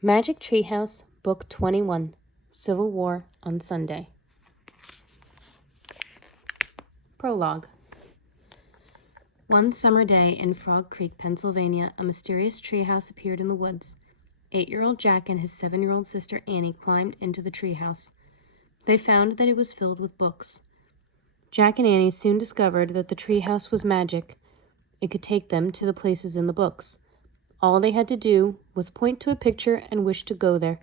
Magic Treehouse, Book 21, Civil War on Sunday. Prologue. One summer day in Frog Creek, Pennsylvania, a mysterious treehouse appeared in the woods. 8-year-old Jack and his 7-year-old sister Annie climbed into the treehouse. They found that it was filled with books. Jack and Annie soon discovered that the treehouse was magic. It could take them to the places in the books. All they had to do was point to a picture and wish to go there.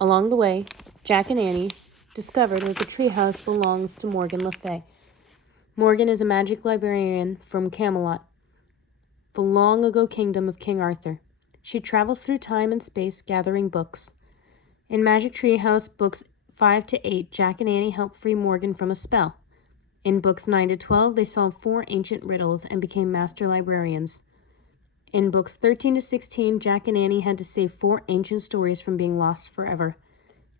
Along the way, Jack and Annie discovered that the treehouse belongs to Morgan Le Fay. Morgan is a magic librarian from Camelot, the long-ago kingdom of King Arthur. She travels through time and space gathering books. In Magic Treehouse, books 5 to 8, Jack and Annie help free Morgan from a spell. In books 9 to 12, they solved 4 ancient riddles and became master librarians. In books 13 to 16, Jack and Annie had to save 4 ancient stories from being lost forever.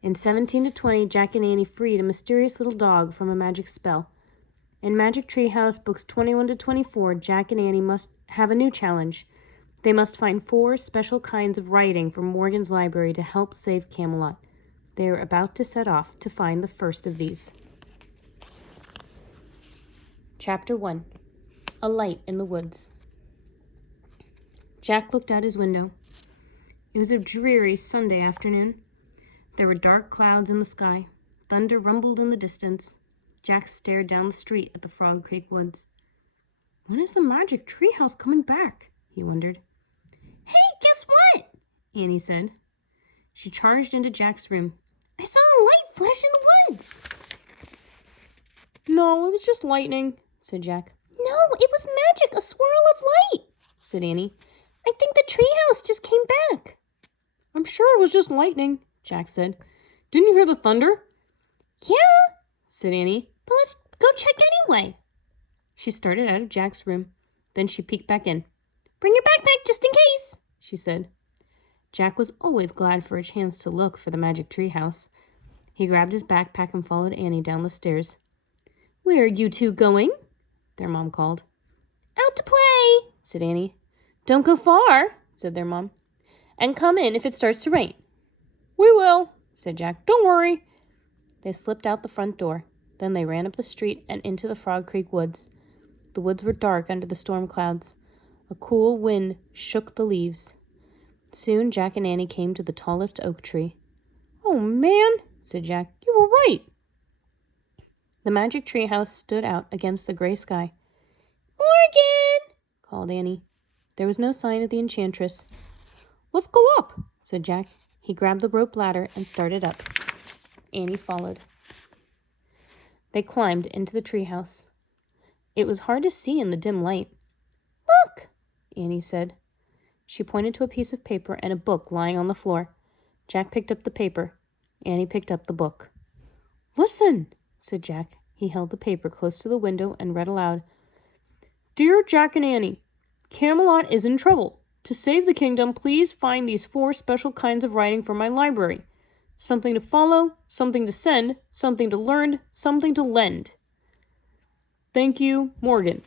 In 17 to 20, Jack and Annie freed a mysterious little dog from a magic spell. In Magic Treehouse, books 21 to 24, Jack and Annie must have a new challenge. They must find 4 special kinds of writing from Morgan's library to help save Camelot. They are about to set off to find the first of these. Chapter 1. A Light in the Woods. Jack looked out his window. It was a dreary Sunday afternoon. There were dark clouds in the sky. Thunder rumbled in the distance. Jack stared down the street at the Frog Creek woods. When is the Magic Treehouse coming back? He wondered. Hey, guess what? Annie said. She charged into Jack's room. I saw a light flash in the woods. No, it was just lightning, said Jack. No, it was magic, a swirl of light, said Annie. I think the treehouse just came back. I'm sure it was just lightning, Jack said. Didn't you hear the thunder? Yeah, said Annie, but let's go check anyway. She started out of Jack's room. Then she peeked back in. Bring your backpack just in case, she said. Jack was always glad for a chance to look for the magic treehouse. He grabbed his backpack and followed Annie down the stairs. Where are you two going? Their mom called. Out to play, said Annie. Don't go far, said their mom. And come in if it starts to rain. We will, said Jack. Don't worry. They slipped out the front door. Then they ran up the street and into the Frog Creek woods. The woods were dark under the storm clouds. A cool wind shook the leaves. Soon Jack and Annie came to the tallest oak tree. Oh, man, said Jack. You were right. The magic treehouse stood out against the gray sky. Morgan, called Annie. There was no sign of the enchantress. Let's go up, said Jack. He grabbed the rope ladder and started up. Annie followed. They climbed into the treehouse. It was hard to see in the dim light. Look, Annie said. She pointed to a piece of paper and a book lying on the floor. Jack picked up the paper. Annie picked up the book. Listen, said Jack. He held the paper close to the window and read aloud. Dear Jack and Annie, Camelot is in trouble. To save the kingdom, please find these 4 special kinds of writing from my library. Something to follow, something to send, something to learn, something to lend. Thank you, Morgan.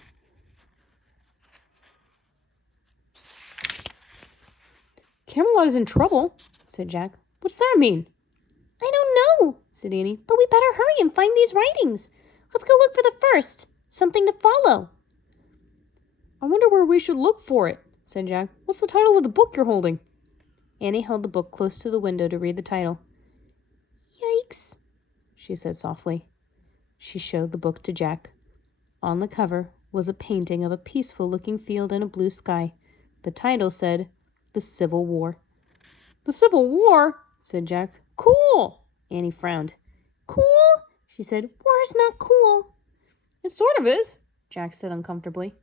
Camelot is in trouble, said Jack. What's that mean? I don't know, said Annie, but we better hurry and find these writings. Let's go look for the first. Something to follow. I wonder where we should look for it, said Jack. What's the title of the book you're holding? Annie held the book close to the window to read the title. Yikes, she said softly. She showed the book to Jack. On the cover was a painting of a peaceful-looking field and a blue sky. The title said, The Civil War. The Civil War? Said Jack. Cool! Annie frowned. Cool? She said. War is not cool. It sort of is, Jack said uncomfortably.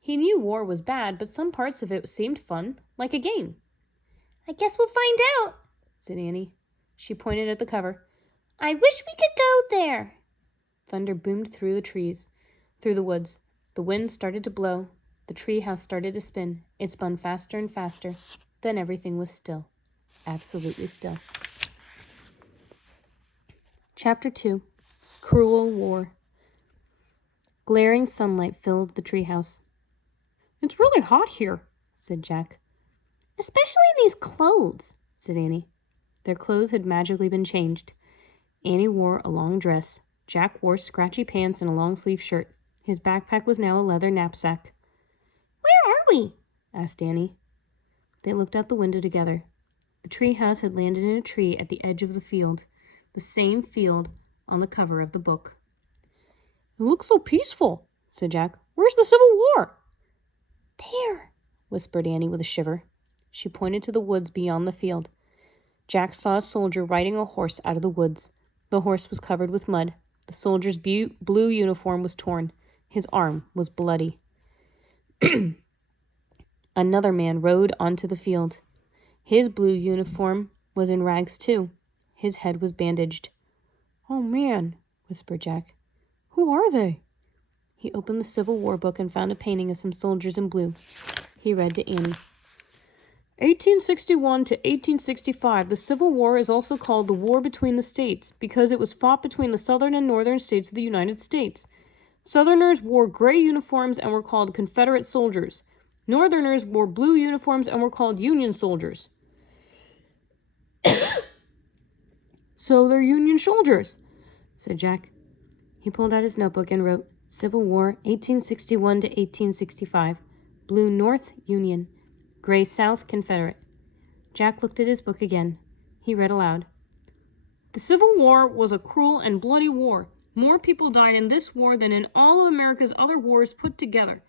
He knew war was bad, but some parts of it seemed fun, like a game. I guess we'll find out, said Annie. She pointed at the cover. I wish we could go there. Thunder boomed through the trees, through the woods. The wind started to blow. The treehouse started to spin. It spun faster and faster. Then everything was still. Absolutely still. Chapter 2. Cruel War. Glaring sunlight filled the treehouse. It's really hot here, said Jack. Especially in these clothes, said Annie. Their clothes had magically been changed. Annie wore a long dress. Jack wore scratchy pants and a long-sleeved shirt. His backpack was now a leather knapsack. "Where are we?" asked Annie. They looked out the window together. The tree house had landed in a tree at the edge of the field, the same field on the cover of the book. "It looks so peaceful," said Jack. "Where's the Civil War?" "There," whispered Annie with a shiver. She pointed to the woods beyond the field. Jack saw a soldier riding a horse out of the woods. The horse was covered with mud. The soldier's blue uniform was torn. His arm was bloody. Another man rode onto the field. His blue uniform was in rags too. His head was bandaged. "Oh, man," whispered Jack. "Who are they?" He opened the Civil War book and found a painting of some soldiers in blue. He read to Annie. 1861 to 1865, the Civil War is also called the War Between the States because it was fought between the southern and northern states of the United States. Southerners wore gray uniforms and were called Confederate soldiers. Northerners wore blue uniforms and were called Union soldiers. "So they're Union soldiers," said Jack. He pulled out his notebook and wrote, "Civil War, 1861 to 1865. Blue North, Union. Gray South, Confederate." Jack looked at his book again. He read aloud. "The Civil War was a cruel and bloody war. More people died in this war than in all of America's other wars put together.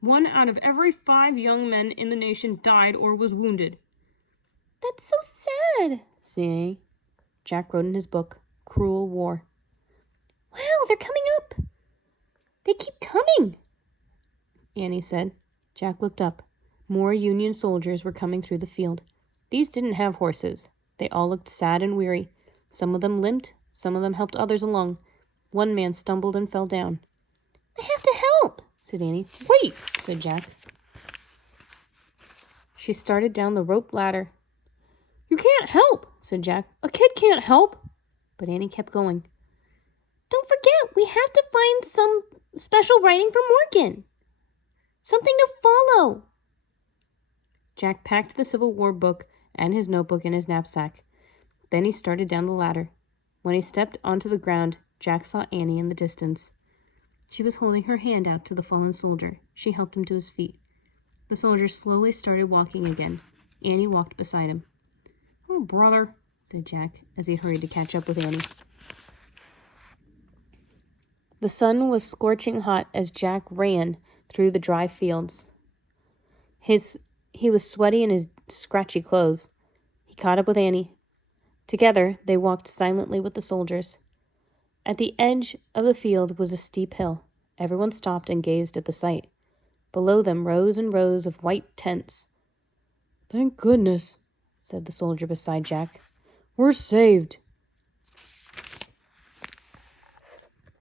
1 out of every 5 young men in the nation died or was wounded." "That's so sad," said Annie. Jack wrote in his book, "Cruel War." "Wow, they're coming up. They keep coming," Annie said. Jack looked up. More Union soldiers were coming through the field. These didn't have horses. They all looked sad and weary. Some of them limped. Some of them helped others along. One man stumbled and fell down. "I have to help," said Annie. "Wait," said Jack. She started down the rope ladder. "You can't help," said Jack. "A kid can't help." But Annie kept going. "Don't forget, we have to find some special writing for Morgan. Something to follow." Jack packed the Civil War book and his notebook in his knapsack. Then he started down the ladder. When he stepped onto the ground, Jack saw Annie in the distance. She was holding her hand out to the fallen soldier. She helped him to his feet. The soldier slowly started walking again. Annie walked beside him. "Oh, brother," said Jack as he hurried to catch up with Annie. The sun was scorching hot as Jack ran through the dry fields. He was sweaty in his scratchy clothes. He caught up with Annie. Together, they walked silently with the soldiers. At the edge of the field was a steep hill. Everyone stopped and gazed at the sight. Below them, rows and rows of white tents. "Thank goodness," said the soldier beside Jack. "We're saved."